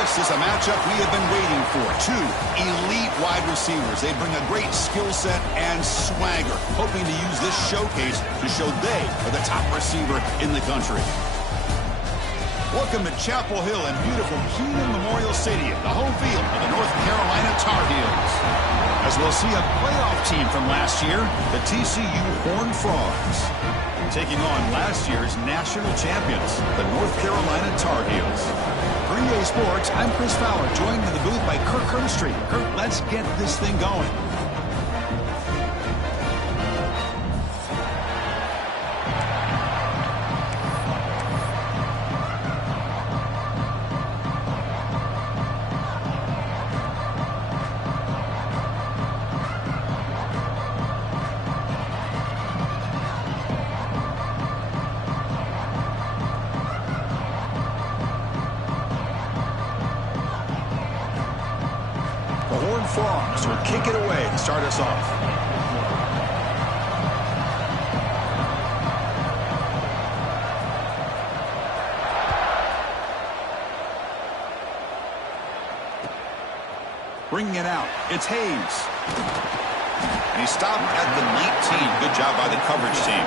This is a matchup we have been waiting for. Two elite wide receivers. They bring a great skill set and swagger, hoping to use this showcase to show they are the top receiver in the country. Welcome to Chapel Hill in beautiful Keenan Memorial Stadium, the home field of the North Carolina Tar Heels. As we'll see a playoff team from last year, the TCU Horned Frogs, taking on last year's national champions, the North Carolina Tar Heels. For EA Sports, I'm Chris Fowler, joined in the booth by Kirk Herbstreit. Kirk, let's get this thing going. Frogs will kick it away to start us off. Bringing it out, it's Hayes. And he stopped at the 19. Good job by the coverage team.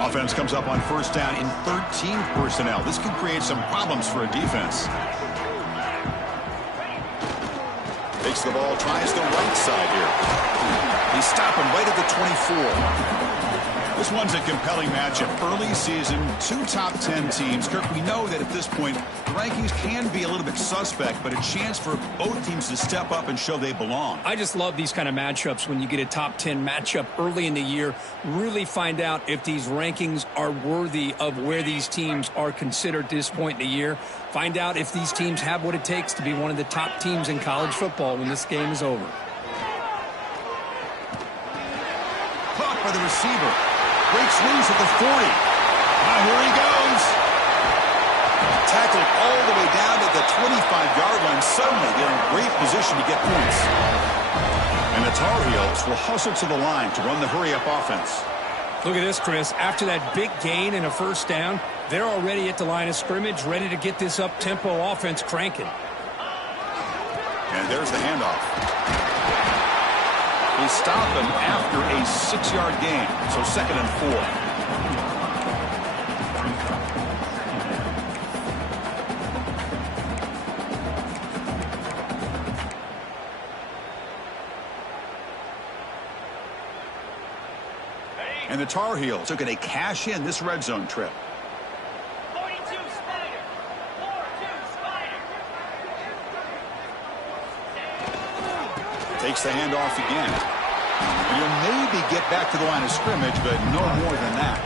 Offense comes up on first down in 13 personnel. This can create some problems for a defense. Takes the ball, tries the right side here. He's stopping right at the 24. This one's a compelling matchup. Early season, two top 10 teams. Kirk, we know that at this point, the rankings can be a little bit suspect, but a chance for both teams to step up and show they belong. I just love these kind of matchups when you get a top 10 matchup early in the year. Really find out if these rankings are worthy of where these teams are considered at this point in the year. Find out if these teams have what it takes to be one of the top teams in college football when this game is over. Caught by the receiver. Breaks loose at the 40. Now here he goes. Tackled all the way down to the 25-yard line. Suddenly they're in great position to get points. And the Tar Heels will hustle to the line to run the hurry-up offense. Look at this, Chris. After that big gain and a first down, they're already at the line of scrimmage, ready to get this up-tempo offense cranking. And there's the handoff. He stopped him after a 6-yard gain, so 2nd and 4. And the Tar Heels looking to cash in this red zone trip. 42 Spider. 4-2 Spider. Takes the handoff again. He'll maybe get back to the line of scrimmage, but no more than that.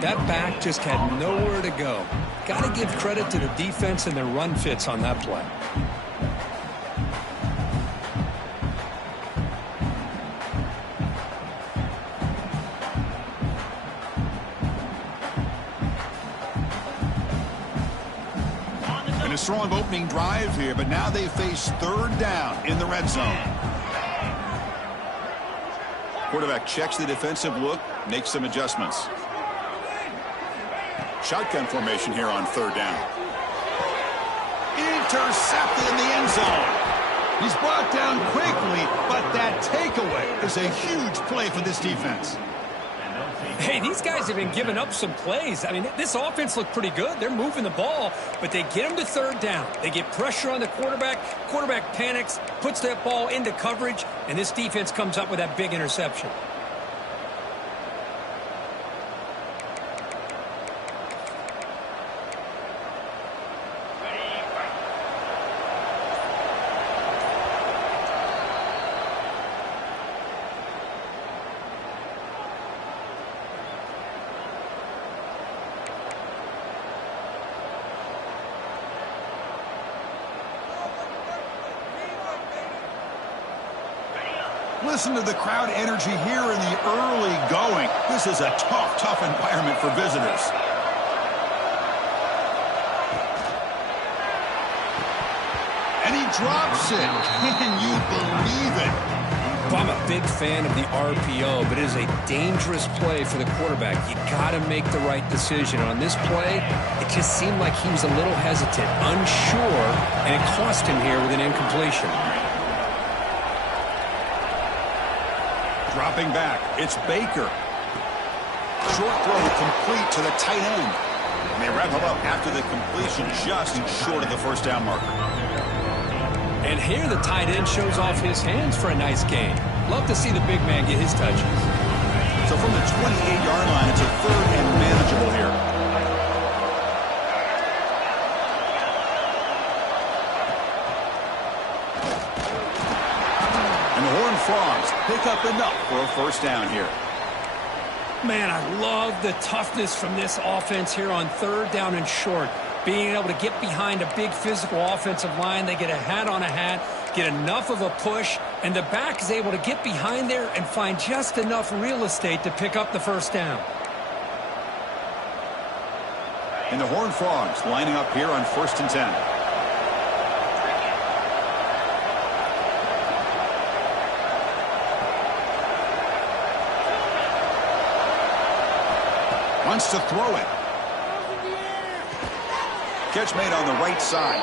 That back just had nowhere to go. Got to give credit to the defense and their run fits on that play. And a strong opening drive here, but now they face 3rd down in the red zone. Quarterback checks the defensive look, makes some adjustments. Shotgun formation here on 3rd down. Intercepted in the end zone. He's brought down quickly, but that takeaway is a huge play for this defense. Hey, these guys have been giving up some plays. I mean, this offense looked pretty good. They're moving the ball, but they get them to 3rd down. They get pressure on the quarterback. Quarterback panics, puts that ball into coverage, and this defense comes up with that big interception. Listen to the crowd energy here in the early going. This is a tough environment for visitors. And he drops it. Can you believe it? I'm a big fan of the RPO, but it is a dangerous play for the quarterback. You got to make the right decision. On this play, it just seemed like he was a little hesitant, unsure, and it cost him here with an incompletion. Dropping back, it's Baker. Short throw complete to the tight end. And they wrap him up after the completion, just short of the first down marker. And here the tight end shows off his hands for a nice gain. Love to see the big man get his touches. So from the 28-yard line, it's a third and manageable here. And the Horned Frogs pick up enough for a first down here. Man, I love the toughness from this offense here on third down and short. Being able to get behind a big physical offensive line. They get a hat on a hat, get enough of a push, and the back is able to get behind there and find just enough real estate to pick up the first down. And the Horned Frogs lining up here on 1st and 10. Wants to throw it. Catch made on the right side.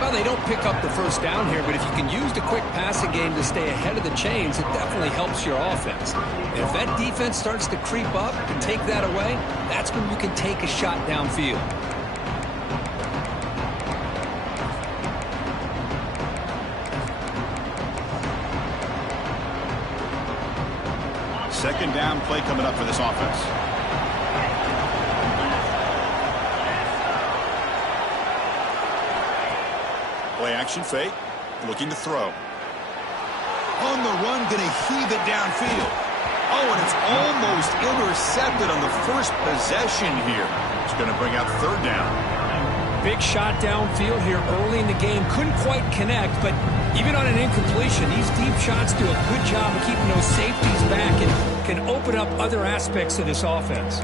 Well, they don't pick up the first down here, but if you can use the quick passing game to stay ahead of the chains, it definitely helps your offense. And if that defense starts to creep up and take that away, that's when you can take a shot downfield. Second down play coming up for this offense. Play action fake, looking to throw. On the run, going to heave it downfield. Oh, and it's almost intercepted on the first possession here. It's going to bring out third down. Big shot downfield here early in the game. Couldn't quite connect, but even on an incompletion, these deep shots do a good job of keeping those safeties back and can open up other aspects of this offense.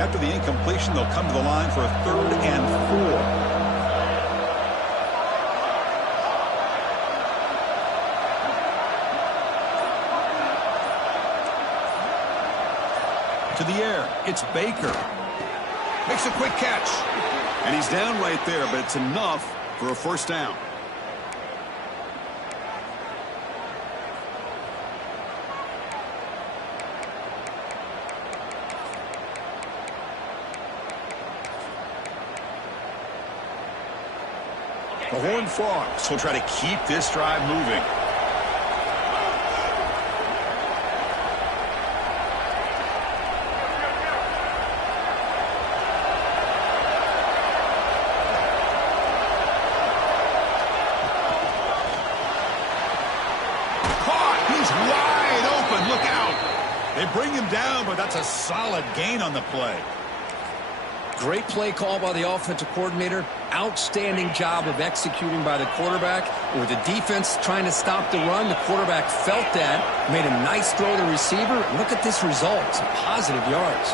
After the incompletion, they'll come to the line for a 3rd and 4. To the air, it's Baker. Makes a quick catch. And he's down right there, but it's enough for a first down. The Horned Frogs will try to keep this drive moving. Caught! He's wide open. Look out! They bring him down, but that's a solid gain on the play. Great play call by the offensive coordinator. Outstanding job of executing by the quarterback. With the defense trying to stop the run, the quarterback felt that, made a nice throw to the receiver. Look at this result. Some positive yards.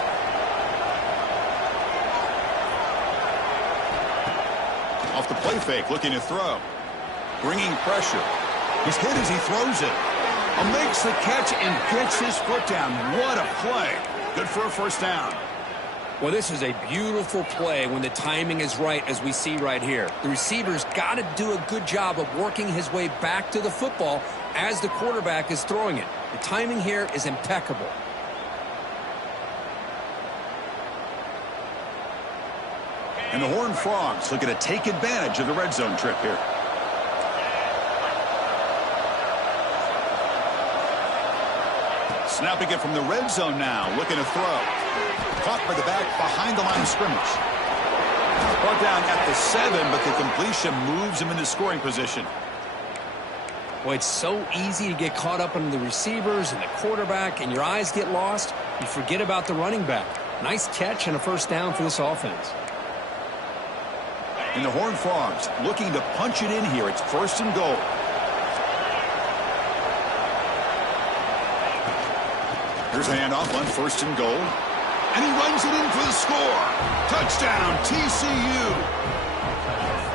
Off the play fake, looking to throw. Bringing pressure. He's hit as he throws it. Makes the catch and gets his foot down. What a play. Good for a first down. Well, this is a beautiful play when the timing is right, as we see right here. The receiver's got to do a good job of working his way back to the football as the quarterback is throwing it. The timing here is impeccable. And the Horned Frogs looking to take advantage of the red zone trip here. Snapping it from the red zone now, looking to throw. Caught by the back behind the line of scrimmage. Brought down at the 7, but the completion moves him into scoring position. Well, it's so easy to get caught up in the receivers and the quarterback, and your eyes get lost. You forget about the running back. Nice catch and a first down for this offense. And the Horned Frogs looking to punch it in here. It's 1st and goal. Here's a handoff on 1st and goal. And he runs it in for the score. Touchdown, TCU.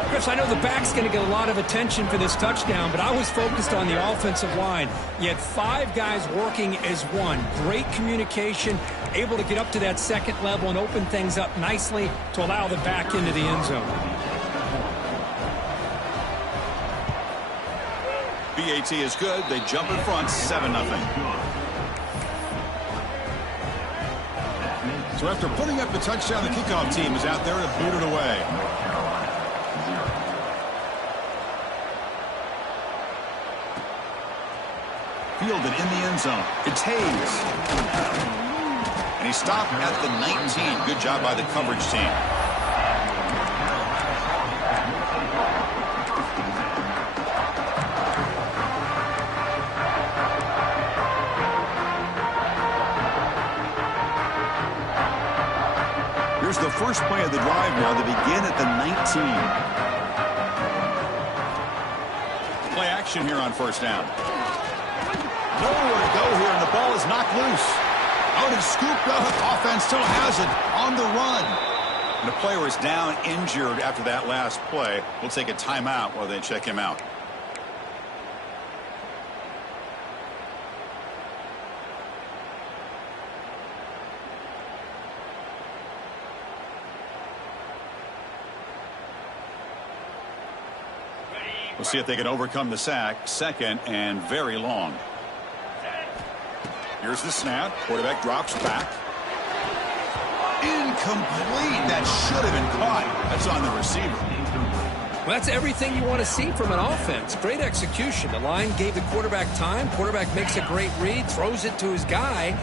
Chris, I know the back's going to get a lot of attention for this touchdown, but I was focused on the offensive line. You had 5 guys working as one. Great communication, able to get up to that second level and open things up nicely to allow the back into the end zone. BAT is good. They jump in front, 7-0. So after putting up the touchdown, the kickoff team is out there to boot it away. Fielded in the end zone. It's Hayes. And he stopped at the 19. Good job by the coverage team. Here's the first play of the drive now. They begin at the 19. Play action here on 1st down. Nowhere to go here, and the ball is knocked loose. Out and scooped up. Offense still has it on the run. And the player is down injured after that last play. We'll take a timeout while they check him out. We'll see if they can overcome the sack. 2nd and very long. Here's the snap. Quarterback drops back. Incomplete. That should have been caught. That's on the receiver. Well, that's everything you want to see from an offense. Great execution. The line gave the quarterback time. Quarterback makes a great read, throws it to his guy,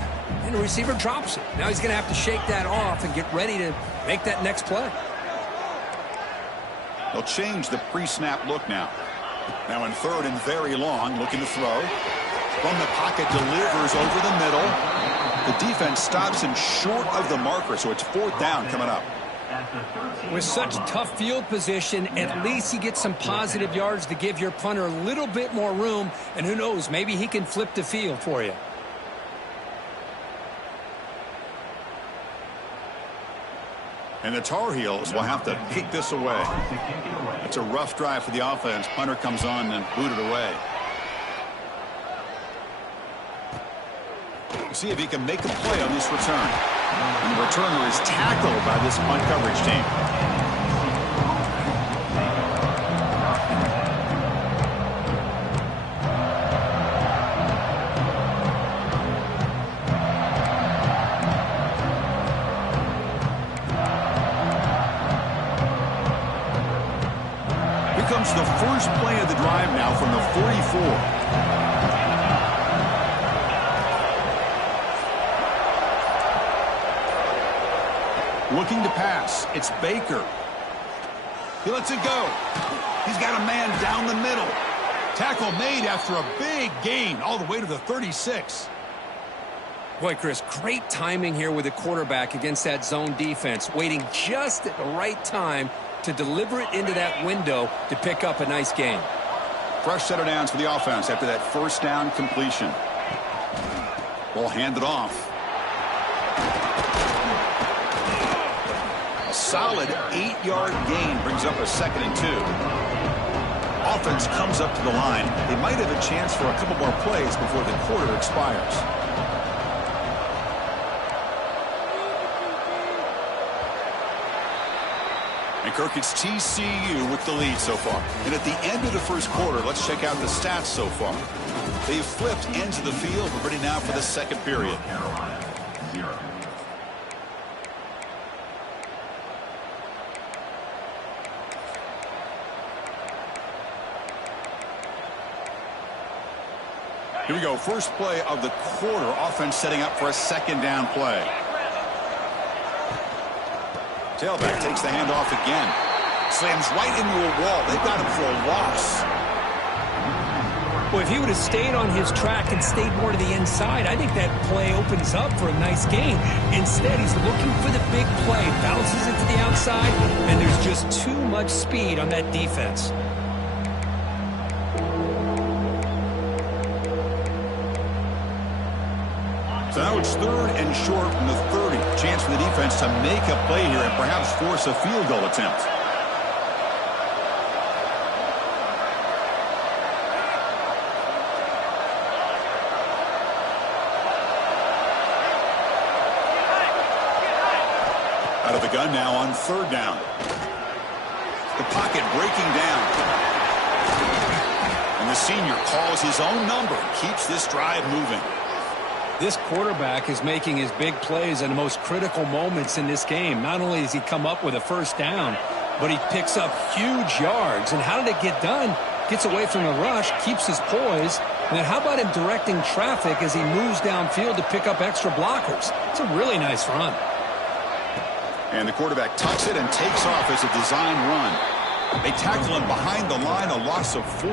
and the receiver drops it. Now he's going to have to shake that off and get ready to make that next play. They'll change the pre-snap look now. Now in 3rd and very long, looking to throw. From the pocket, delivers over the middle. The defense stops him short of the marker, so it's 4th down coming up. With such tough field position, at least he gets some positive yards to give your punter a little bit more room, and who knows, maybe he can flip the field for you. And the Tar Heels will have to kick this away. It's a rough drive for the offense. Punter comes on and booted away. See if he can make a play on this return. And the returner is tackled by this punt coverage team. Here comes the first play of the drive now from the 44. Looking to pass. It's Baker. He lets it go. He's got a man down the middle. Tackle made after a big gain all the way to the 36. Boy, Chris, great timing here with the quarterback against that zone defense, waiting just at the right time to deliver it into that window to pick up a nice gain. Fresh set of downs for the offense after that 1st down completion. Ball handed off. A solid 8-yard gain brings up a 2nd and 2. Offense comes up to the line. They might have a chance for a couple more plays before the quarter expires. And Kirk, it's TCU with the lead so far. And at the end of the 1st quarter, let's check out the stats so far. They've flipped ends of the field. We're ready now for the 2nd period. Here we go. First play of the quarter. Offense setting up for a 2nd down play. Tailback takes the handoff again. Slams right into a wall. They've got him for a loss. Well, if he would have stayed on his track and stayed more to the inside, I think that play opens up for a nice gain. Instead, he's looking for the big play, bounces it to the outside, and there's just too much speed on that defense. So now it's 3rd and short from the 30. Chance for the defense to make a play here and perhaps force a field goal attempt. Out of the gun now on 3rd down. The pocket breaking down. And the senior calls his own number and keeps this drive moving. This quarterback is making his big plays in the most critical moments in this game. Not only does he come up with a 1st down, but he picks up huge yards. And how did it get done? Gets away from the rush, keeps his poise. And then how about him directing traffic as he moves downfield to pick up extra blockers? It's a really nice run. And the quarterback tucks it and takes off as a design run. They tackle him behind the line, a loss of 4.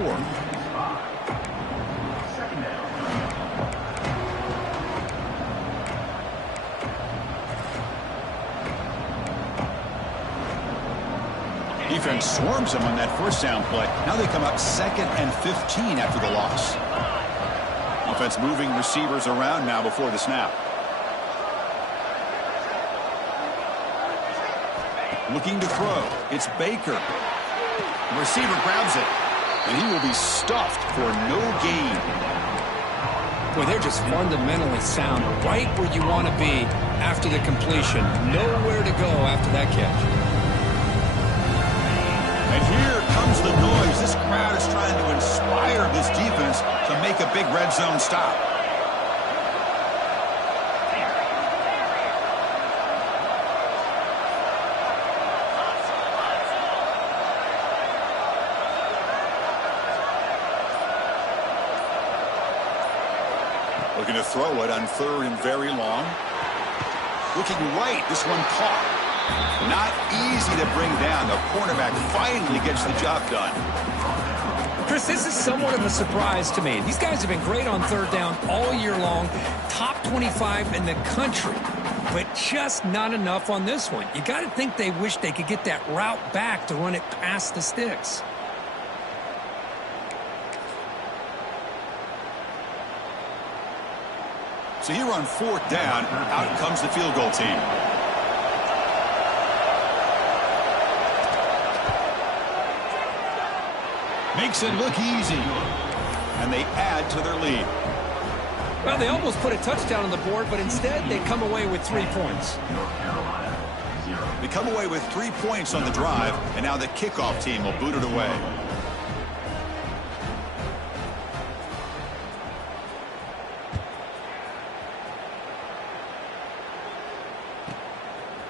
Defense swarms him on that 1st down play. Now they come up 2nd and 15 after the loss. Offense moving receivers around now before the snap. Looking to throw. It's Baker. The receiver grabs it. And he will be stuffed for no gain. Boy, they're just fundamentally sound. Right where you want to be after the completion. Nowhere to go after that catch. And here comes the noise. This crowd is trying to inspire this defense to make a big red zone stop. Looking to throw it on 3rd and very long. Looking right. This one caught. Not easy to bring down. The cornerback finally gets the job done. Chris, this is somewhat of a surprise to me. These guys have been great on 3rd down all year long. Top 25 in the country. But just not enough on this one. You got to think they wish they could get that route back to run it past the sticks. So here on 4th down, out comes the field goal team. Makes it look easy. And they add to their lead. Well, they almost put a touchdown on the board, but instead they come away with 3 points. They come away with 3 points on the drive, and now the kickoff team will boot it away.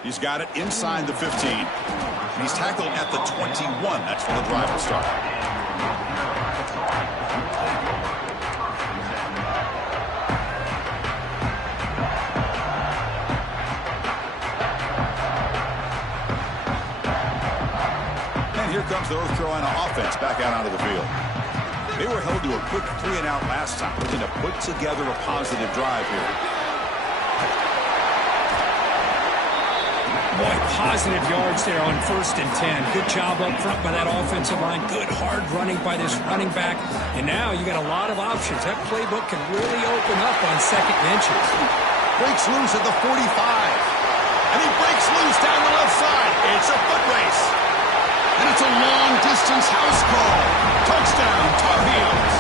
He's got it inside the 15. And he's tackled at the 21. That's where the drive will start. And here comes the North Carolina offense back out onto the field. They were held to a quick 3-and-out last time. Looking to put together a positive drive here. Boy, positive yards there on 1st and 10. Good job up front by that offensive line. Good hard running by this running back. And now you got a lot of options. That playbook can really open up on 2nd and inches. Breaks loose at the 45. And he breaks loose down the left side. It's a foot race. And it's a long-distance house call. Touchdown, Tar Heels.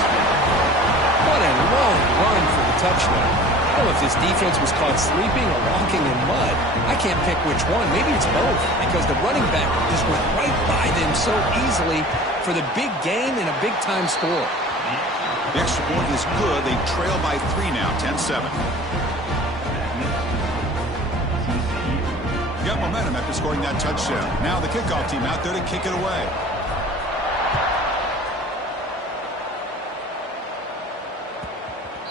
What a long run for the touchdown. I don't know if this defense was caught sleeping or walking in mud. I can't pick which one. Maybe it's both, because the running back just went right by them so easily for the big gain and a big-time score. The extra point is good. They trail by 3 now, 10-7. Got momentum after scoring that touchdown. Now the kickoff team out there to kick it away.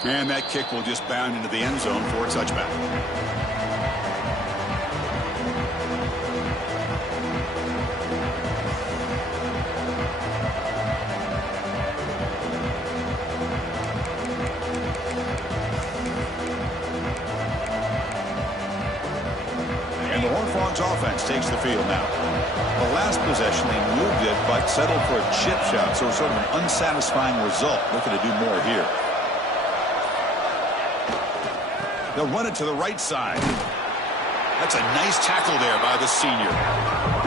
And that kick will just bound into the end zone for a touchback. offense takes the field now. The last possession, they moved it, but settled for a chip shot, so sort of an unsatisfying result. Looking to do more here. They'll run it to the right side. That's a nice tackle there by the senior.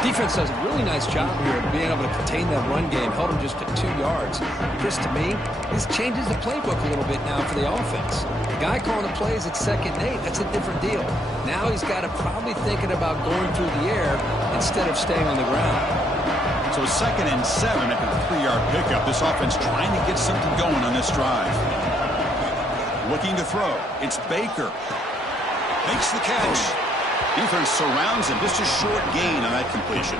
Defense does a really nice job here of being able to contain that run game. Held him just at 2 yards. Chris, to me, this changes the playbook a little bit now for the offense. The guy calling the plays at 2nd and 8, that's a different deal. Now he's got to probably thinking about going through the air instead of staying on the ground. So 2nd and 7 after the 3-yard pickup. This offense trying to get something going on this drive. Looking to throw. It's Baker. Makes the catch. Defense surrounds him. Just a short gain on that completion.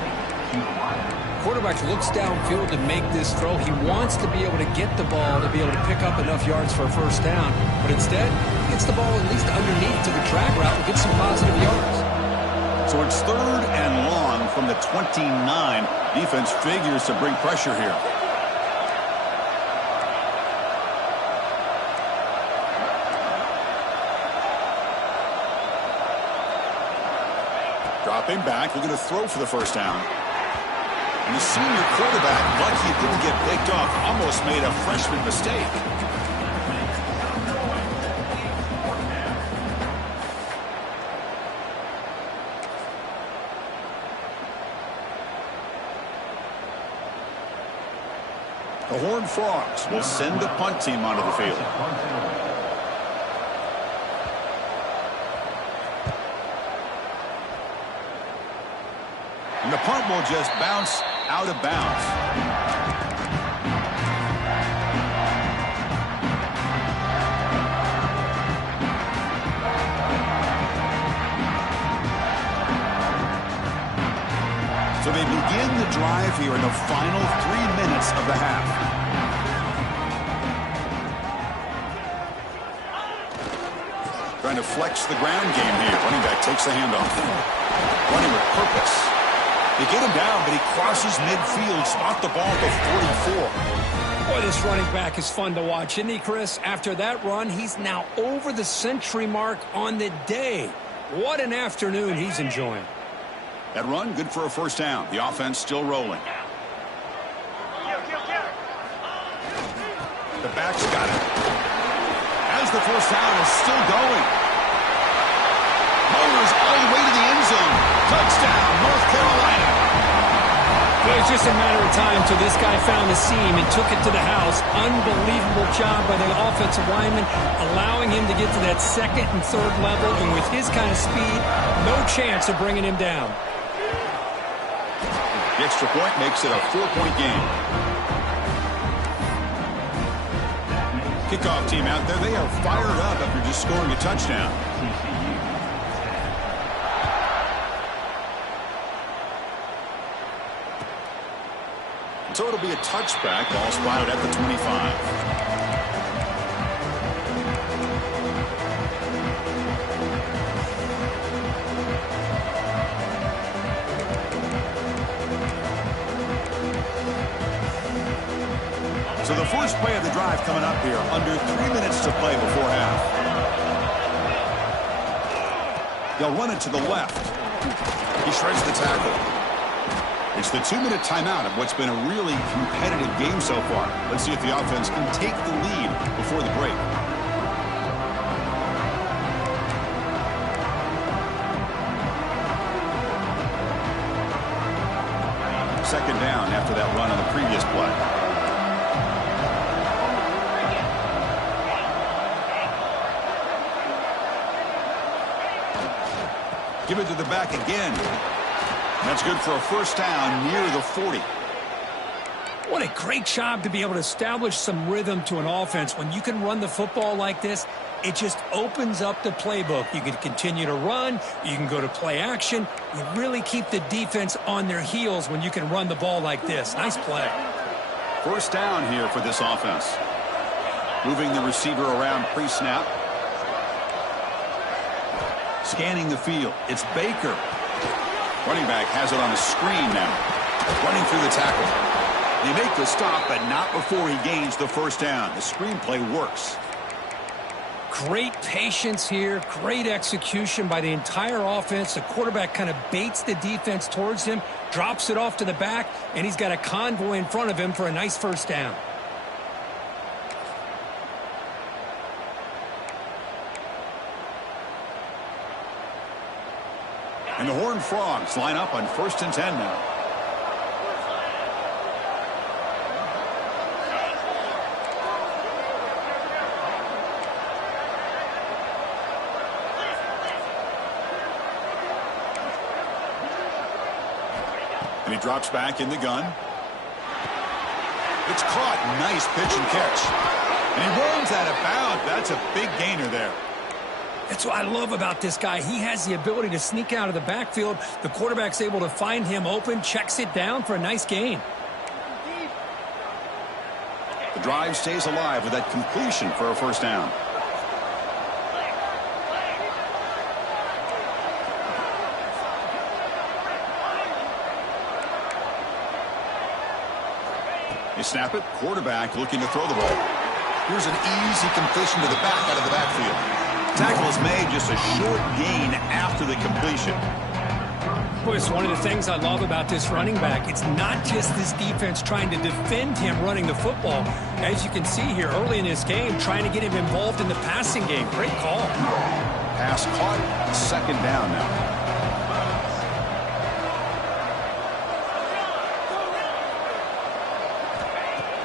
Quarterback looks downfield to make this throw. He wants to be able to get the ball to be able to pick up enough yards for a first down. But instead, he gets the ball at least underneath to the drag route and gets some positive yards. So it's 3rd and long from the 29. Defense figures to bring pressure here. Dropping back, looking to throw for the first down. And the senior quarterback, lucky it didn't get picked off, almost made a freshman mistake. The Horned Frogs will send the punt team onto the field. And the punt will just bounce out of bounds. So they begin the drive here in the final 3 minutes of the half. Trying to flex the ground game here. Running back takes the handoff. Running with purpose. They get him down, but he crosses midfield, spot the ball at the 44. Boy, this running back is fun to watch, isn't he, Chris? After that run, he's now over the century mark on the day. What an afternoon he's enjoying. That run, good for a first down. The offense still rolling. The back's got it. As the first down is still going. Motors all the way to the end zone. Touchdown, North Carolina. Well, it's just a matter of time till this guy found a seam and took it to the house. Unbelievable job by the offensive lineman, allowing him to get to that 2nd and 3rd level. And with his kind of speed, no chance of bringing him down. The extra point makes it a 4-point game. Kickoff team out there, they are fired up after just scoring a touchdown. So it'll be a touchback, ball spotted at the 25. So the first play of the drive coming up here, under 3 minutes to play before half. They'll run it to the left. He shreds the tackle. It's the 2-minute timeout of what's been a really competitive game so far. Let's see if the offense can take the lead before the break. Second down after that run on the previous play. Give it to the back again. That's good for a first down near the 40. What a great job to be able to establish some rhythm to an offense. When you can run the football like this, it just opens up the playbook. You can continue to run. You can go to play action. You really keep the defense on their heels when you can run the ball like this. Nice play. First down here for this offense. Moving the receiver around pre-snap. Scanning the field. It's Baker. Running back has it on a screen now. Running through the tackle. They make the stop, but not before he gains the first down. The screenplay works. Great patience here, great execution by the entire offense. The quarterback kind of baits the defense towards him, drops it off to the back, and he's got a convoy in front of him for a nice first down. And the Horned Frogs line up on 1st and 10 now. And he drops back in the gun. It's caught. Nice pitch and catch. And he runs out of bounds. That's a big gainer there. That's what I love about this guy. He has the ability to sneak out of the backfield. The quarterback's able to find him open, checks it down for a nice gain. The drive stays alive with that completion for a first down. They snap it. Quarterback looking to throw the ball. Here's an easy completion to the back out of the backfield. Tackle is made, just a short gain after the completion. Boy, it's one of the things I love about this running back. It's not just this defense trying to defend him running the football. As you can see here early in this game, trying to get him involved in the passing game. Great call. Pass caught. Second down now.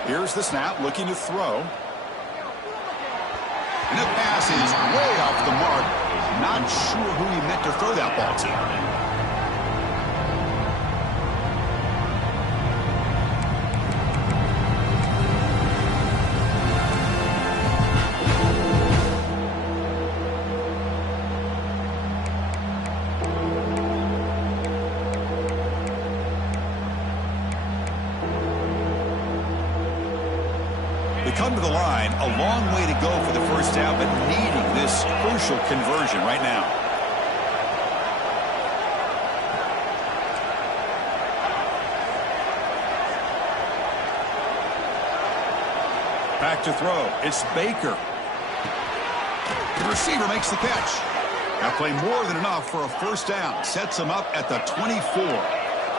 Here's the snap, looking to throw. And the pass is way off the mark. Not sure who he meant to throw that ball to. Come to the line, a long way to go for the first down, but needing this crucial conversion right now. Back to throw. It's Baker. The receiver makes the catch. That play more than enough for a first down. Sets him up at the 24.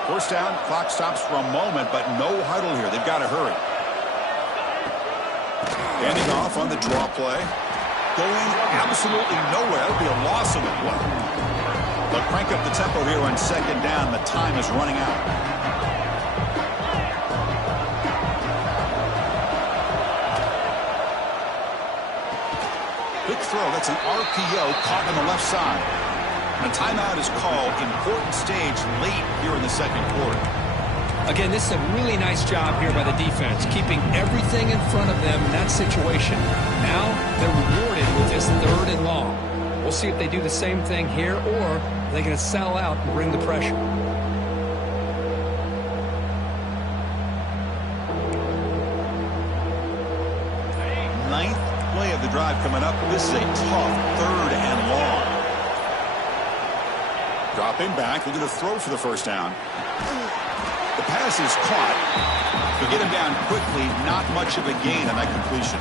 First down, clock stops for a moment, but no huddle here. They've got to hurry. Handing off on the draw play. Going absolutely nowhere. That'll be a loss of a play. But crank up the tempo here on second down. The time is running out. Quick throw. That's an RPO caught on the left side. And a timeout is called. Important stage late here in the second quarter. Again, this is a really nice job here by the defense, keeping everything in front of them in that situation. Now they're rewarded with this 3rd and long. We'll see if they do the same thing here, or they're going to sell out and bring the pressure. Ninth play of the drive coming up. This is a tough 3rd and long. Dropping back, looking to throw for the first down. The pass is caught. But get him down quickly. Not much of a gain on that completion.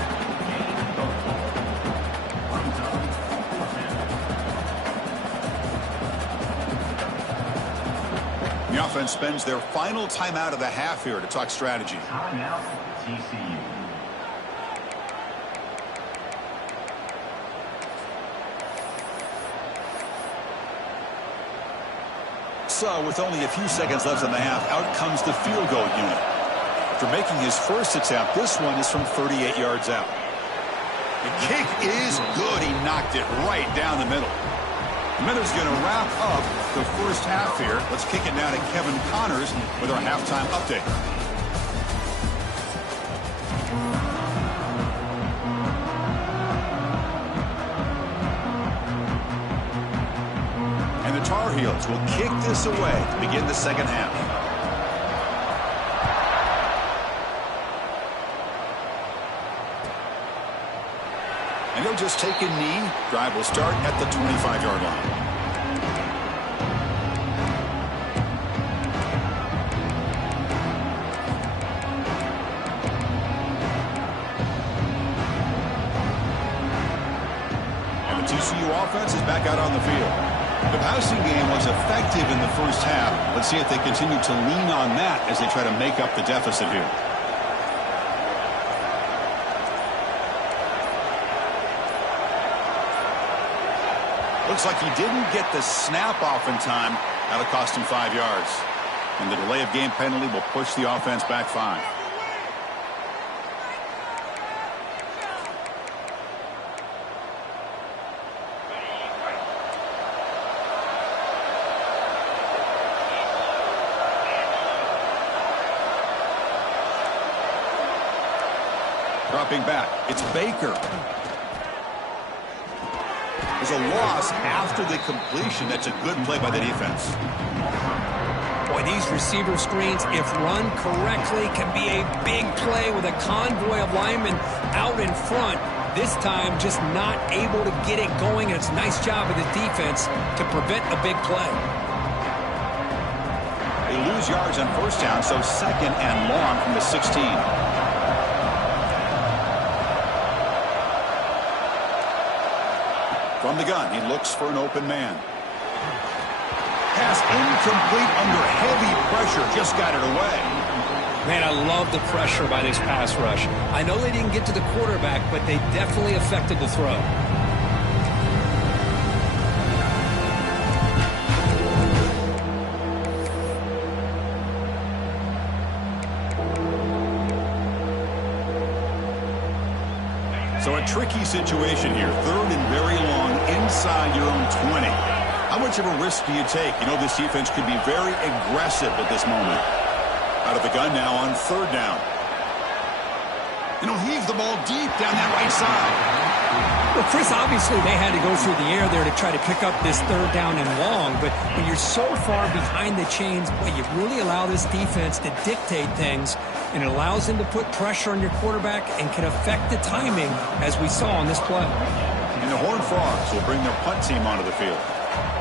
The offense spends their final timeout of the half here to talk strategy. Timeout, TCU. So, with only a few seconds left in the half, out comes the field goal unit. After making his first attempt, this one is from 38 yards out. The kick is good. He knocked it right down the middle. The Miners going to wrap up the first half here. Let's kick it now to Kevin Connors with our halftime update. Tar Heels will kick this away to begin the second half. And he'll just take a knee. Drive will start at the 25-yard line. TCU offense is back out on the field. The passing game was effective in the first half. Let's see if they continue to lean on that as they try to make up the deficit here. Looks like he didn't get the snap off in time. That'll cost him 5 yards. And the delay of game penalty will push the offense back 5. Dropping back, it's Baker. There's a loss after the completion. That's a good play by the defense. Boy, these receiver screens, if run correctly, can be a big play with a convoy of linemen out in front. This time, just not able to get it going. It's a nice job of the defense to prevent a big play. They lose yards on first down, so second and long from the 16. From the gun, he looks for an open man. Pass incomplete under heavy pressure. Just got it away. Man, I love the pressure by this pass rush. I know they didn't get to the quarterback, but they definitely affected the throw. So a tricky situation here. Third and very long inside your own 20. How much of a risk do you take? You know, this defense could be very aggressive at this moment. Out of the gun now on third down. And he'll heave the ball deep down that right side. Well, Chris, obviously they had to go through the air there to try to pick up this third down and long, but when you're so far behind the chains, boy, you really allow this defense to dictate things, and it allows them to put pressure on your quarterback and can affect the timing, as we saw on this play. And the Horned Frogs will bring their punt team onto the field.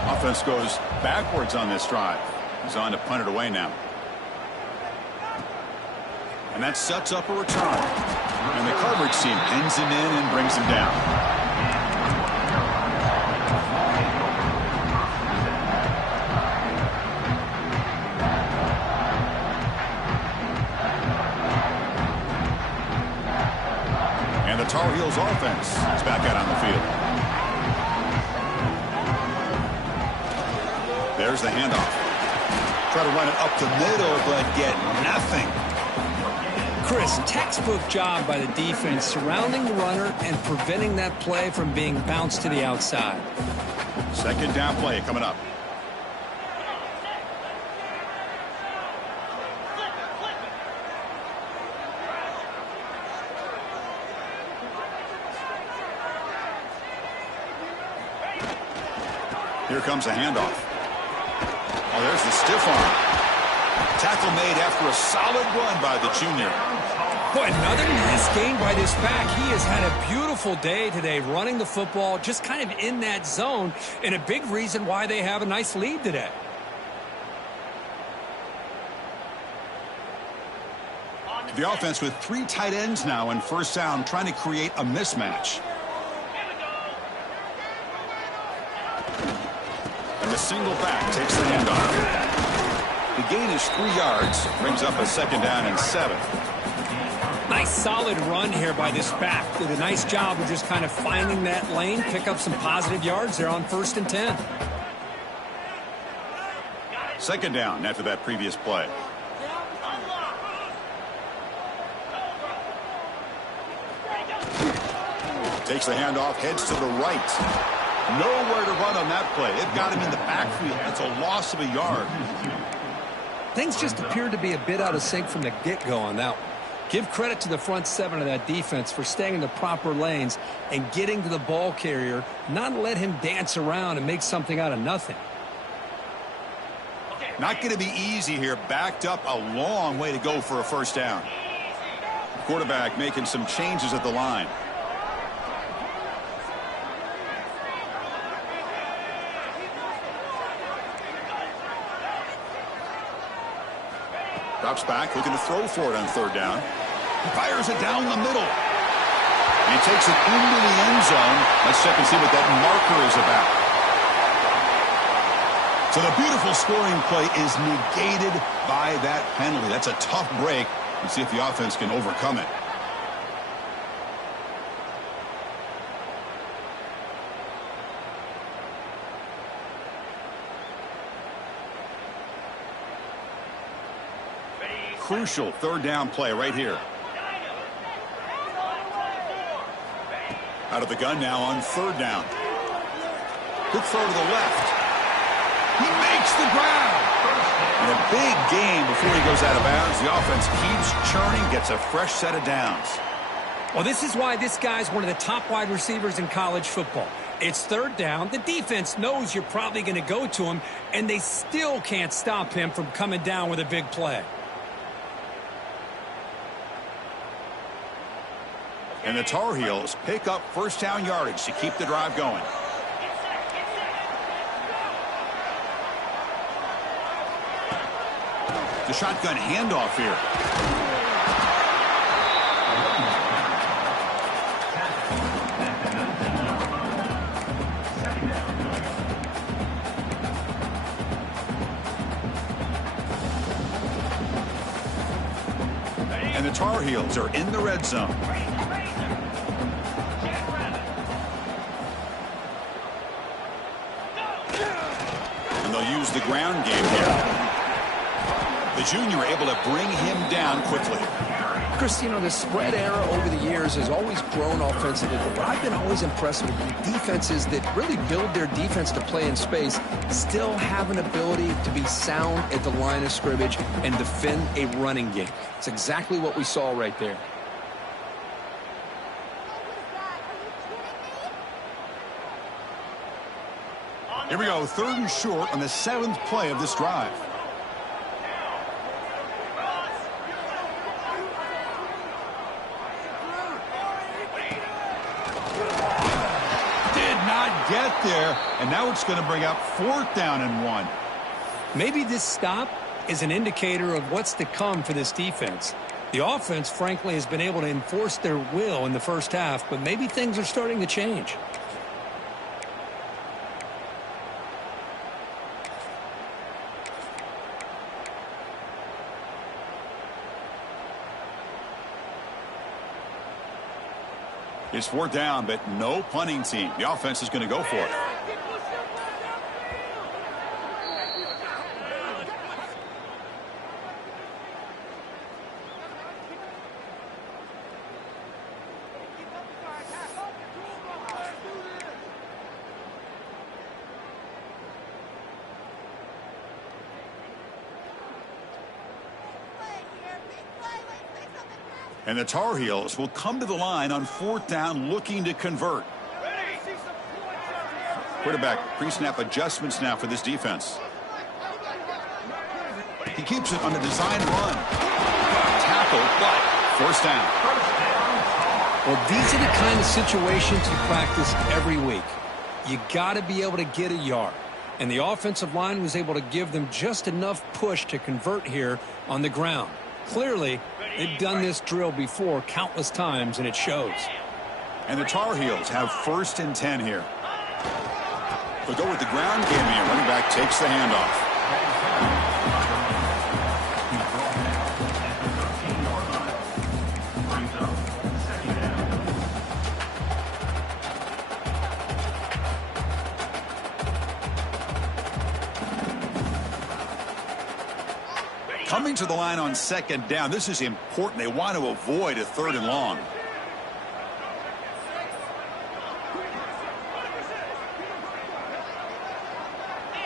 Offense goes backwards on this drive. He's on to punt it away now. And that sets up a return. And the coverage team pins him in and brings him down. And the Tar Heels offense is back out on the field. There's the handoff. Try to run it up the middle, but get nothing. Chris, textbook job by the defense surrounding the runner and preventing that play from being bounced to the outside. Second down play coming up. Here comes a handoff. Oh, there's the stiff arm. Tackle made after a solid run by the junior. Boy, another nice gain by this back. He has had a beautiful day today running the football, just kind of in that zone, and a big reason why they have a nice lead today. The offense with 3 tight ends now in first down, trying to create a mismatch. And the single back takes the handoff. The gain is 3 yards, brings up a second down and 7. Nice solid run here by this back. Did a nice job of just kind of finding that lane, pick up some positive yards there on 1st and 10. Second down after that previous play. Takes the handoff, heads to the right. Nowhere to run on that play. It got him in the backfield. That's a loss of a yard. Things just appeared to be a bit out of sync from the get-go on that one. Give credit to the front 7 of that defense for staying in the proper lanes and getting to the ball carrier, not let him dance around and make something out of nothing. Not going to be easy here. Backed up a long way to go for a first down. Quarterback making some changes at the line. Drops back, looking to throw for it on third down. He fires it down the middle. He takes it into the end zone. Let's check and see what that marker is about. So the beautiful scoring play is negated by that penalty. That's a tough break. Let's see if the offense can overcome it. Crucial third down play right here. Out of the gun now on third down. Good throw to the left. He makes the grab. And a big gain before he goes out of bounds. The offense keeps churning, gets a fresh set of downs. Well, this is why this guy's one of the top wide receivers in college football. It's third down. The defense knows you're probably going to go to him, and they still can't stop him from coming down with a big play. And the Tar Heels pick up first down yardage to keep the drive going. The shotgun handoff here. And the Tar Heels are in the red zone. And they'll use the ground game here. The junior able to bring him down quickly. Chris, you know, the spread era over the years has always grown offensively, but I've been always impressed with defenses that really build their defense to play in space, still have an ability to be sound at the line of scrimmage and defend a running game. It's exactly what we saw right there. Here we go, third and short on the 7th play of this drive. Get there, and now it's going to bring up 4th down and 1. Maybe this stop is an indicator of what's to come for this defense. The offense, frankly, has been able to enforce their will in the first half, but maybe things are starting to change. It's 4th down, but no punting team. The offense is going to go for it. And the Tar Heels will come to the line on 4th down looking to convert. Quarterback pre-snap adjustments now for this defense. He keeps it on the design run. Tackle, but 1st down. Well, these are the kind of situations you practice every week. You got to be able to get a yard. And the offensive line was able to give them just enough push to convert here on the ground. Clearly, they've done this drill before countless times, and it shows. And the Tar Heels have 1st and 10 here. They'll go with the ground game here. Running back takes the handoff. Coming to the line on 2nd down. This is important. They want to avoid a 3rd and long.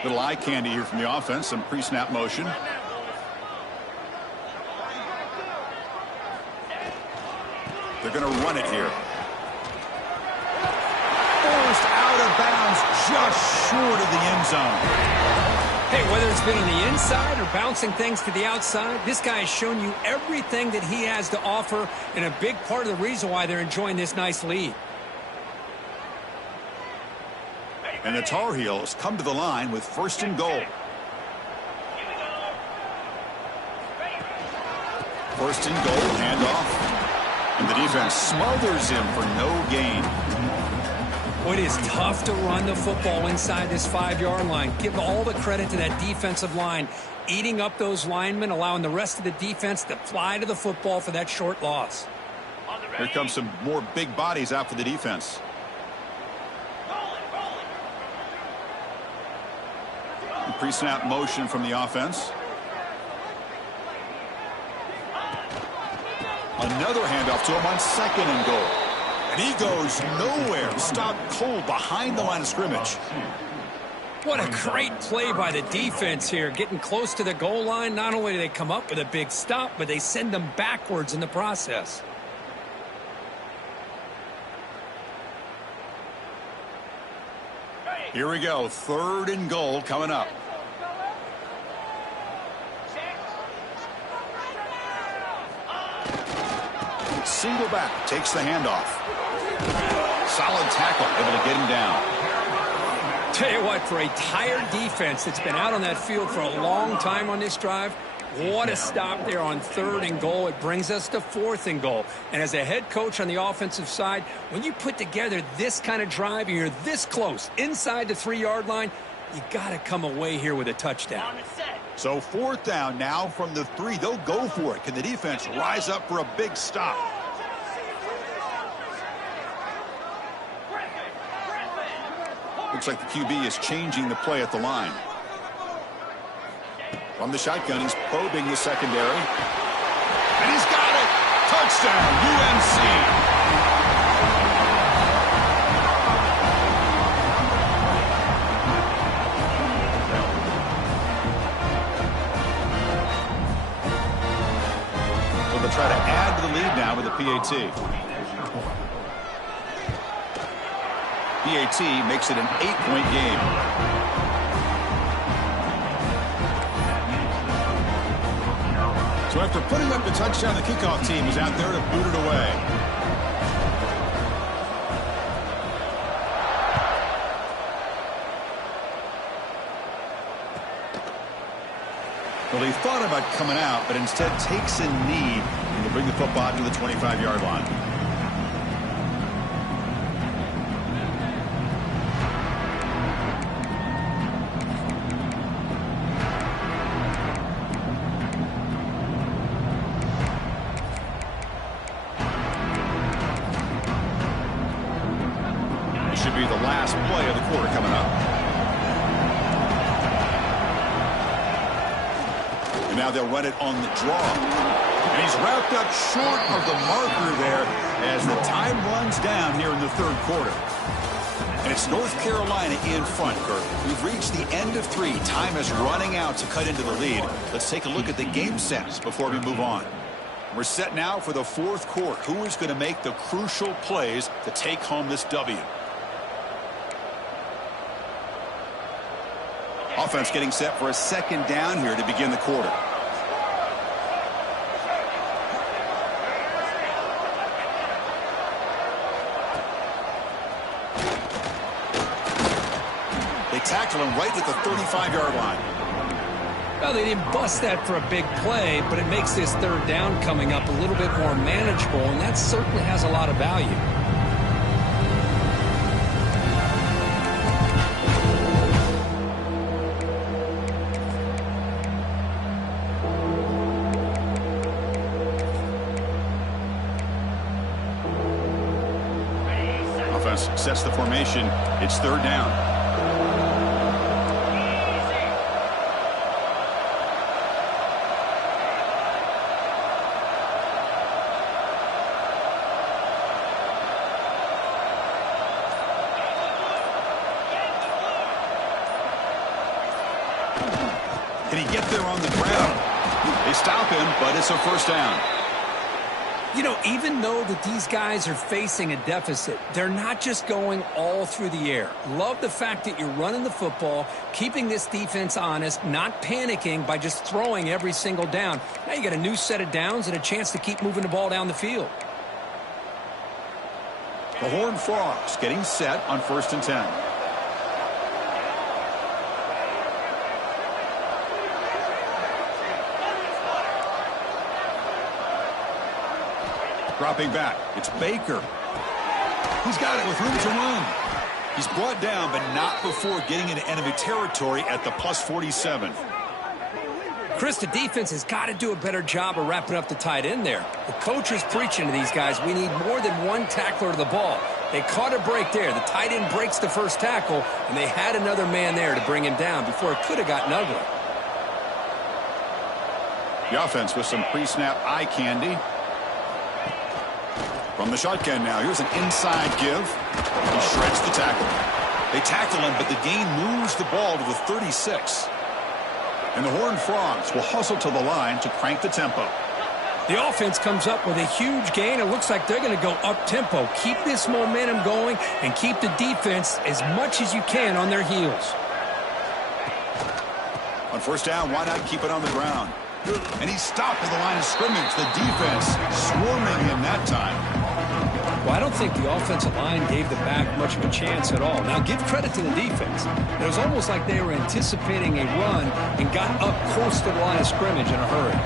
Little eye candy here from the offense. Some pre-snap motion. They're going to run it here. Forced out of bounds just short of the end zone. Hey, whether it's been on the inside or bouncing things to the outside, this guy has shown you everything that he has to offer, and a big part of the reason why they're enjoying this nice lead. And the Tar Heels come to the line with 1st and goal. 1st and goal, handoff. And the defense defense smothers him for no gain. Well, it is tough to run the football inside this 5-yard line. Give all the credit to that defensive line, eating up those linemen, allowing the rest of the defense to fly to the football for that short loss. Here comes some more big bodies out for the defense. Pre-snap motion from the offense. Another handoff to him on 2nd and goal. And he goes nowhere. Stopped cold behind the line of scrimmage. What a great play by the defense here. Getting close to the goal line, not only do they come up with a big stop, but they send them backwards in the process. Here we go. 3rd and goal coming up. Single back, takes the handoff. Solid tackle, able to get him down. Tell you what, for a tired defense that's been out on that field for a long time on this drive, what a stop there on 3rd and goal. It brings us to 4th and goal. And as a head coach on the offensive side, when you put together this kind of drive and you're this close inside the 3-yard line, you got to come away here with a touchdown. So 4th down now from the 3. They'll go for it. Can the defense rise up for a big stop? Looks like the QB is changing the play at the line. From the shotgun, he's probing the secondary. And he's got it! Touchdown, UNC! So they'll try to add to the lead now with a PAT. PAT makes it an 8-point game. So after putting up the touchdown, the kickoff team is out there to boot it away. Well, he thought about coming out, but instead takes a knee and will bring the football to the 25-yard line. Be the last play of the quarter coming up. And now they'll run it on the draw. And he's wrapped up short of the marker there as the time runs down here in the 3rd quarter. And it's North Carolina in front, Kirk. We've reached the end of 3. Time is running out to cut into the lead. Let's take a look at the game sets before we move on. We're set now for the 4th quarter. Who is going to make the crucial plays to take home this W? Offense getting set for a 2nd down here to begin the quarter. They tackle him right at the 35-yard line. Well, they didn't bust that for a big play, but it makes this 3rd down coming up a little bit more manageable, and that certainly has a lot of value. Sets the formation. It's 3rd down. Can he get there on the ground? They stop him, but it's a 1st down. You know, even though that these guys are facing a deficit, they're not just going all through the air. Love the fact that you're running the football, keeping this defense honest, not panicking by just throwing every single down. Now you got a new set of downs and a chance to keep moving the ball down the field. The Horned Frogs getting set on 1st and 10. Dropping back. It's Baker. He's got it with room to run. He's brought down, but not before getting into enemy territory at the +47. Chris, the defense has got to do a better job of wrapping up the tight end there. The coach is preaching to these guys, we need more than one tackler to the ball. They caught a break there. The tight end breaks the first tackle, and they had another man there to bring him down before it could have gotten ugly. The offense with some pre-snap eye candy. From the shotgun now, here's an inside give. He shreds the tackle. They tackle him, but the gain moves the ball to the 36. And the Horned Frogs will hustle to the line to crank the tempo. The offense comes up with a huge gain. It looks like they're going to go up-tempo. Keep this momentum going and keep the defense as much as you can on their heels. On first down, why not keep it on the ground? And he stopped at the line of scrimmage. The defense swarming him that time. Well, I don't think the offensive line gave the back much of a chance at all. Now, give credit to the defense. It was almost like they were anticipating a run and got up close to the line of scrimmage in a hurry.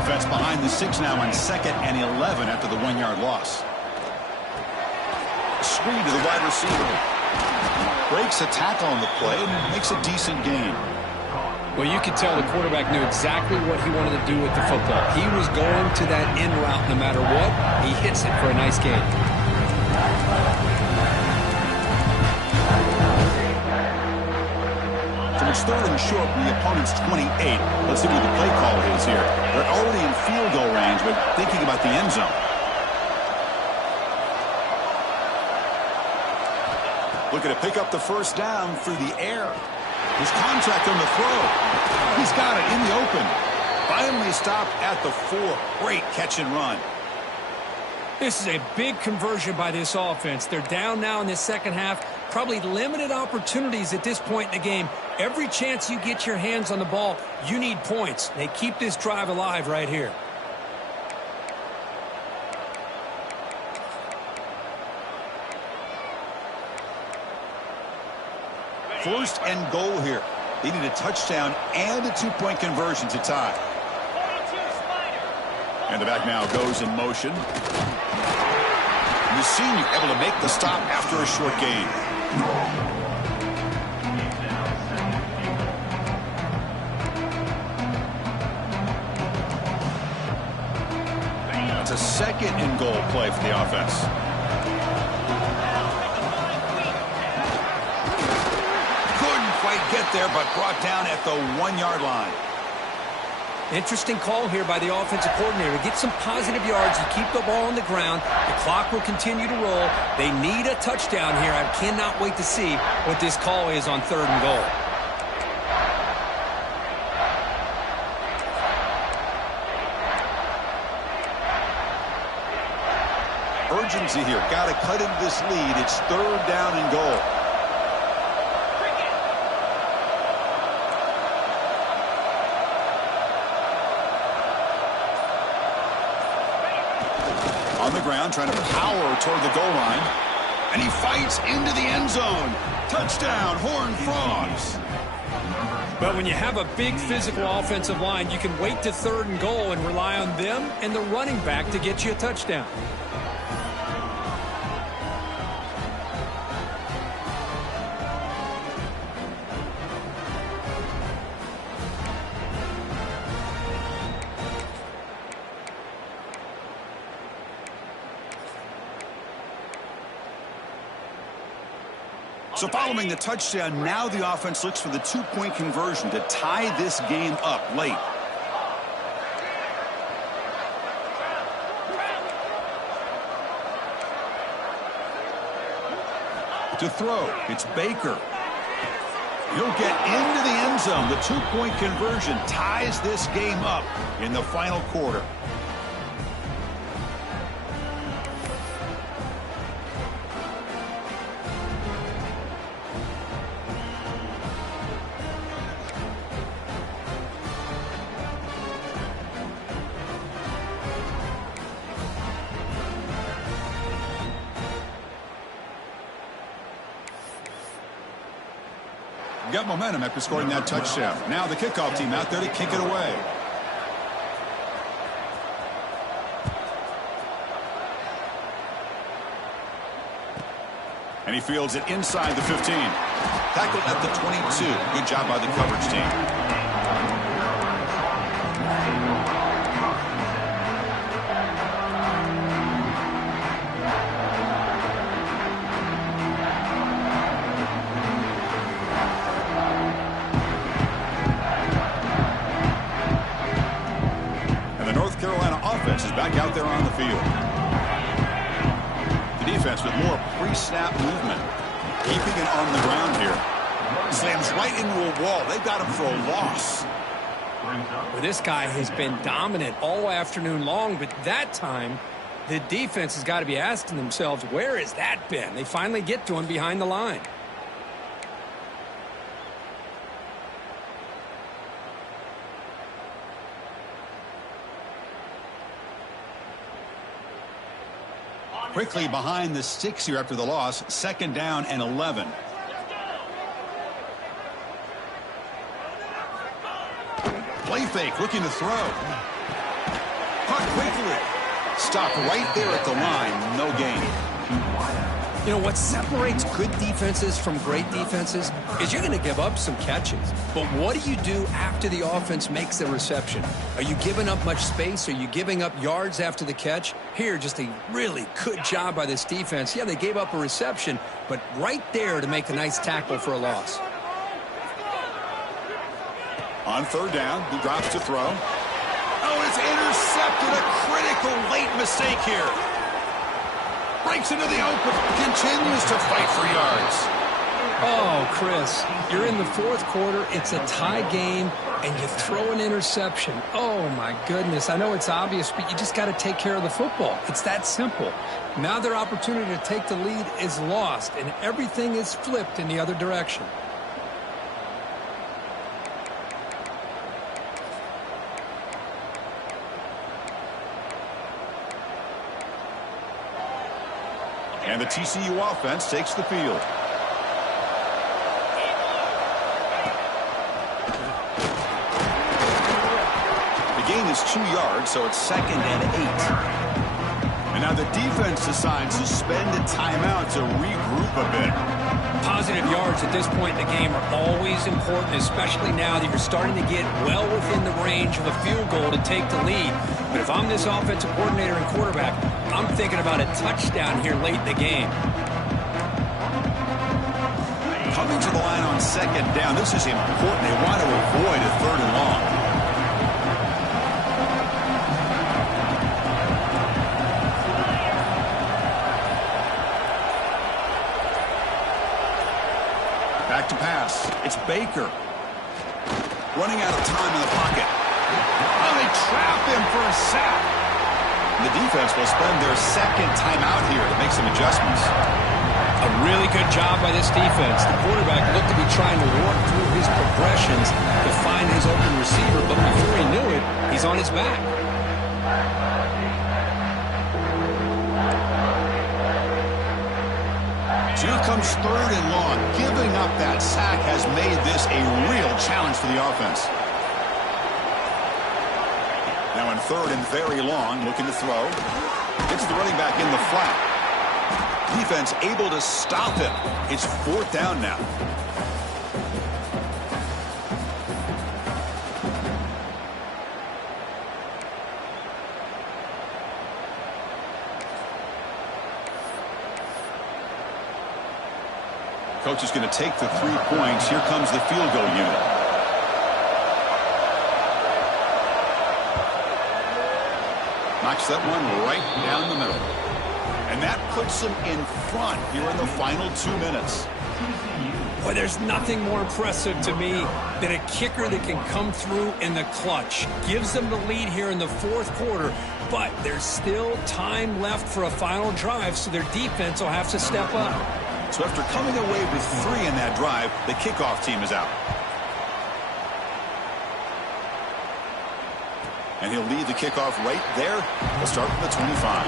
Offense behind the 6 now on 2nd and 11 after the 1-yard loss. Screen to the wide receiver. Breaks a tackle on the play and makes a decent gain. Well, you could tell the quarterback knew exactly what he wanted to do with the football. He was going to that in route no matter what. He hits it for a nice gain. So it's 3rd and short from the opponent's 28. Let's see what the play call is here. They're already in field goal range, but thinking about the end zone. Looking to pick up the first down through the air. His contact on the throw. He's got it in the open. Finally stopped at the 4. Great catch and run. This is a big conversion by this offense. They're down now in the second half. Probably limited opportunities at this point in the game. Every chance you get your hands on the ball, you need points. They keep this drive alive right here. First and goal here. They need a touchdown and a 2-point conversion to tie. 42, Spider. And the back now goes in motion. And the senior able to make the stop after a short gain. It's a 2nd and goal play for the offense. Get there, but brought down at the 1-yard line. Interesting call here by the offensive coordinator. Get some positive yards. You keep the ball on the ground. The clock will continue to roll. They need a touchdown here. I cannot wait to see what this call is on 3rd and goal. Urgency here. Got to cut into this lead. It's 3rd down and goal. On the ground, trying to power toward the goal line. And he fights into the end zone. Touchdown, Horned Frogs. But when you have a big physical offensive line, you can wait to 3rd and goal and rely on them and the running back to get you a touchdown. So following the touchdown, now the offense looks for the 2-point conversion to tie this game up late. To throw, it's Baker. He'll get into the end zone. The 2-point conversion ties this game up in the final quarter. Got momentum after scoring that touchdown. Now the kickoff team out there to kick it away. And he fields it inside the 15. Tackled at the 22. Good job by the coverage team. And the North Carolina offense is back out there on the field. The defense with more pre-snap movement. Keeping it on the ground here. Slams right into a wall. They've got him for a loss. Well, this guy has been dominant all afternoon long, but that time, the defense has got to be asking themselves, where has that been? They finally get to him behind the line. Quickly behind the sticks here after the loss. 2nd down and 11. Play fake, looking to throw. Caught quickly. Stopped right there at the line. No gain. You know, what separates good defenses from great defenses is you're going to give up some catches. But what do you do after the offense makes the reception? Are you giving up much space? Are you giving up yards after the catch? Here, just a really good job by this defense. Yeah, they gave up a reception, but right there to make a nice tackle for a loss. On 3rd down, he drops to throw. Oh, it's intercepted. A critical late mistake here. Breaks into the open, continues to fight for yards. Oh, Chris, you're in the 4th quarter. It's a tie game, and you throw an interception. Oh, my goodness. I know it's obvious, but you just got to take care of the football. It's that simple. Now their opportunity to take the lead is lost, and everything is flipped in the other direction. And the TCU offense takes the field. The gain is 2 yards, so it's 2nd and 8. And now the defense decides to spend a timeout to regroup a bit. Positive yards at this point in the game are always important, especially now that you're starting to get well within the range of a field goal to take the lead. But if I'm this offensive coordinator and quarterback, I'm thinking about a touchdown here late in the game. Coming to the line on 2nd down, this is important. They want to avoid a 3rd and long. Back to pass. It's Baker. Running out of time in the pocket. Oh, they trap him for a sack. The defense will spend their 2nd timeout here to make some adjustments. A really good job by this defense. The quarterback looked to be trying to work through his progressions to find his open receiver, but before he knew it, he's on his back. So here comes 3rd and long. Giving up that sack has made this a real challenge for the offense. Now in 3rd and very long, looking to throw. Gets the running back in the flat. Defense able to stop him. It's 4th down now. Coach is going to take the 3 points. Here comes the field goal unit. Knocks that one right down the middle. And that puts them in front here in the final 2 minutes. Boy, there's nothing more impressive to me than a kicker that can come through in the clutch. Gives them the lead here in the 4th quarter, but there's still time left for a final drive, so their defense will have to step up. So after coming away with 3 in that drive, the kickoff team is out. And he'll lead the kickoff right there. We'll start from the 25.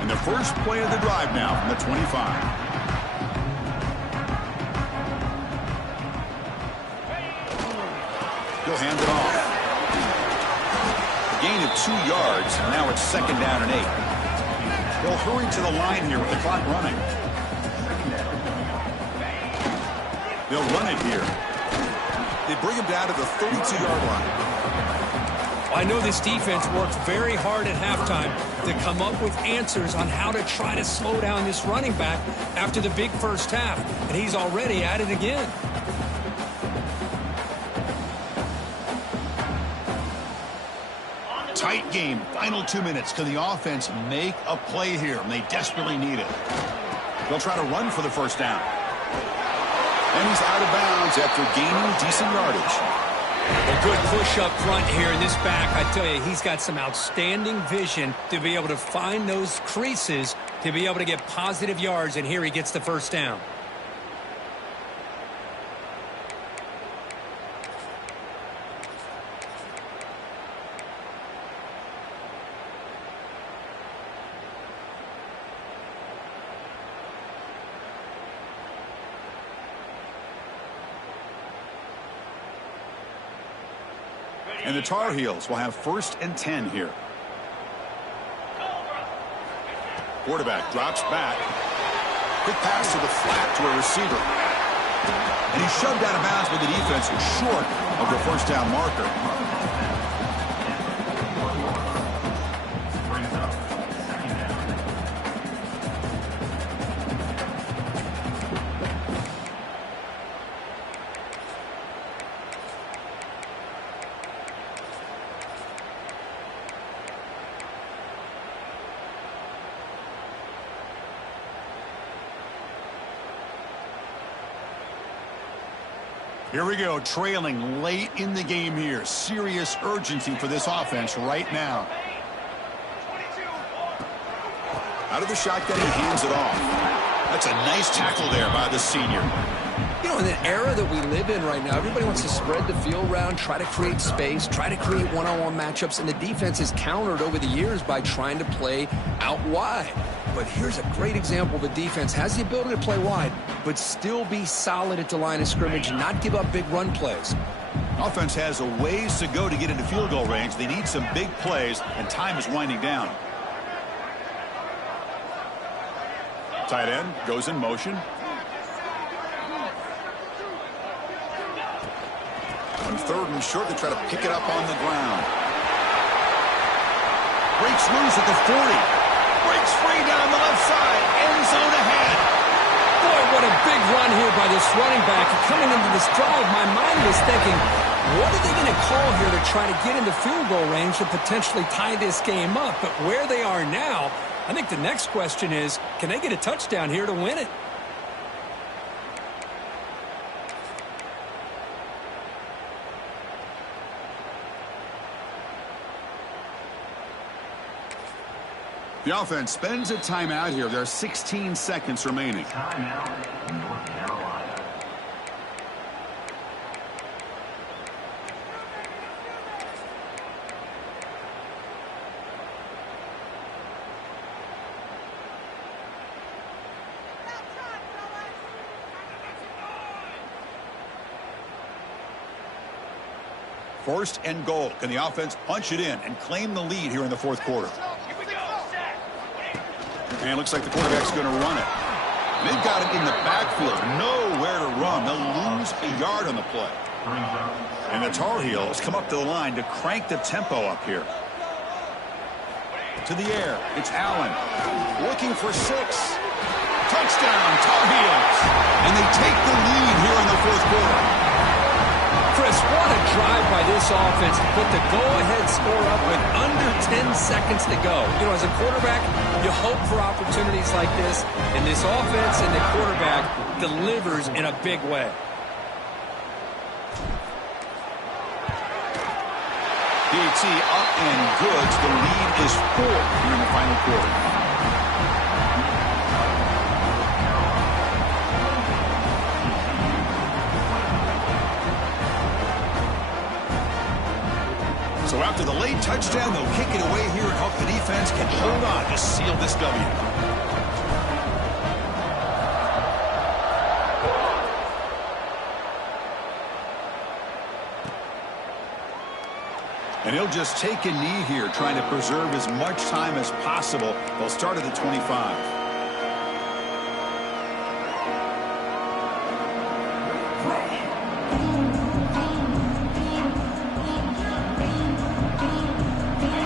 And the first play of the drive now from the 25. He'll hand it off. A gain of 2 yards. Now it's 2nd down and 8. They'll hurry to the line here with the clock running. They'll run it here. They bring him down to the 32-yard line. I know this defense worked very hard at halftime to come up with answers on how to try to slow down this running back after the big first half, and he's already at it again. Tight game. Final 2 minutes. Can the offense make a play here? And they desperately need it. They'll try to run for the first down. And he's out of bounds after gaining decent yardage. A good push up front here in this back. I tell you, he's got some outstanding vision to be able to find those creases to be able to get positive yards, and here he gets the first down. And the Tar Heels will have 1st and 10 here. Quarterback drops back. Quick pass to the flat to a receiver. And he's shoved out of bounds by the defense short of the first down marker. Here we go, trailing late in the game here. Serious urgency for this offense right now. Out of the shotgun, he hands it off. That's a nice tackle there by the senior. You know, in the era that we live in right now, everybody wants to spread the field around, try to create space, try to create one-on-one matchups, and the defense is countered over the years by trying to play out wide. But here's a great example. The defense has the ability to play wide, but still be solid at the line of scrimmage and not give up big run plays. Offense has a ways to go to get into field goal range. They need some big plays, and time is winding down. Tight end goes in motion. On 3rd and short, they try to pick it up on the ground. Breaks loose at the 40. Breaks free down the left side. End zone ahead. Boy, what a big run here by this running back. Coming into this drive, my mind was thinking, what are they going to call here to try to get into field goal range to potentially tie this game up? But where they are now, I think the next question is, can they get a touchdown here to win it? The offense spends a timeout here. There are 16 seconds remaining. Timeout, North Carolina. First and goal. Can the offense punch it in and claim the lead here in the 4th quarter? And it looks like the quarterback's going to run it. They've got it in the backfield. Nowhere to run. They'll lose a yard on the play. And the Tar Heels come up to the line to crank the tempo up here. To the air. It's Allen. Looking for 6. Touchdown, Tar Heels. And they take the lead here in the 4th quarter. Chris, what a drive by this offense to put the go-ahead score up with under 10 seconds to go. You know, as a quarterback, you hope for opportunities like this, and this offense and the quarterback delivers in a big way. PAT up and good. The lead is 4 here in the final quarter. So after the late touchdown, they'll kick it away here and hope the defense can hold on to seal this W. And he'll just take a knee here, trying to preserve as much time as possible. They'll start at the 25.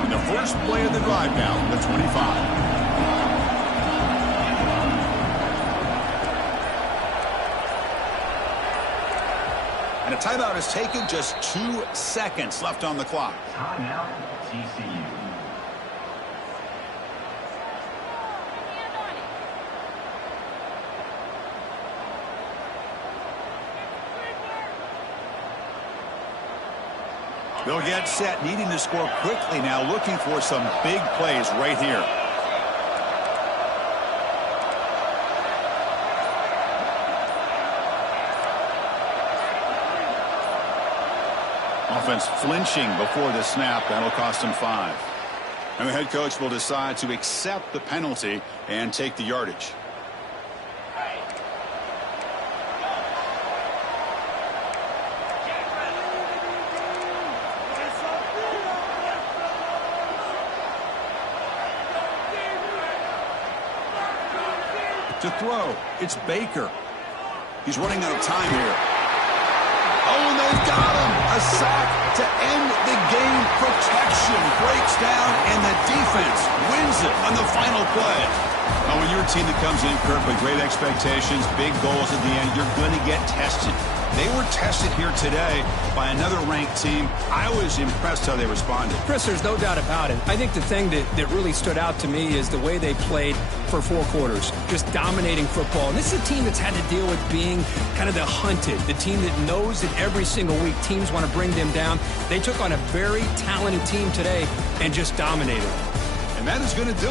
And the first play of the drive now, the 25. And a timeout is taken, just 2 seconds left on the clock. Timeout, TCU. They'll get set, needing to score quickly now, looking for some big plays right here. Offense flinching before the snap. That'll cost him 5. And the head coach will decide to accept the penalty and take the yardage. To throw, it's Baker. He's running out of time here. Oh, and they've got him. A sack to end the game. Protection breaks down, and the defense wins it on the final play. Now, when you're a team that comes in, Kirk, with great expectations, big goals at the end, you're going to get tested. They were tested here today by another ranked team. I was impressed how they responded. Chris, there's no doubt about it. I think the thing that really stood out to me is the way they played for 4 quarters, just dominating football. And this is a team that's had to deal with being kind of the hunted, the team that knows that every single week teams want to bring them down. They took on a very talented team today and just dominated. And that is going to do it.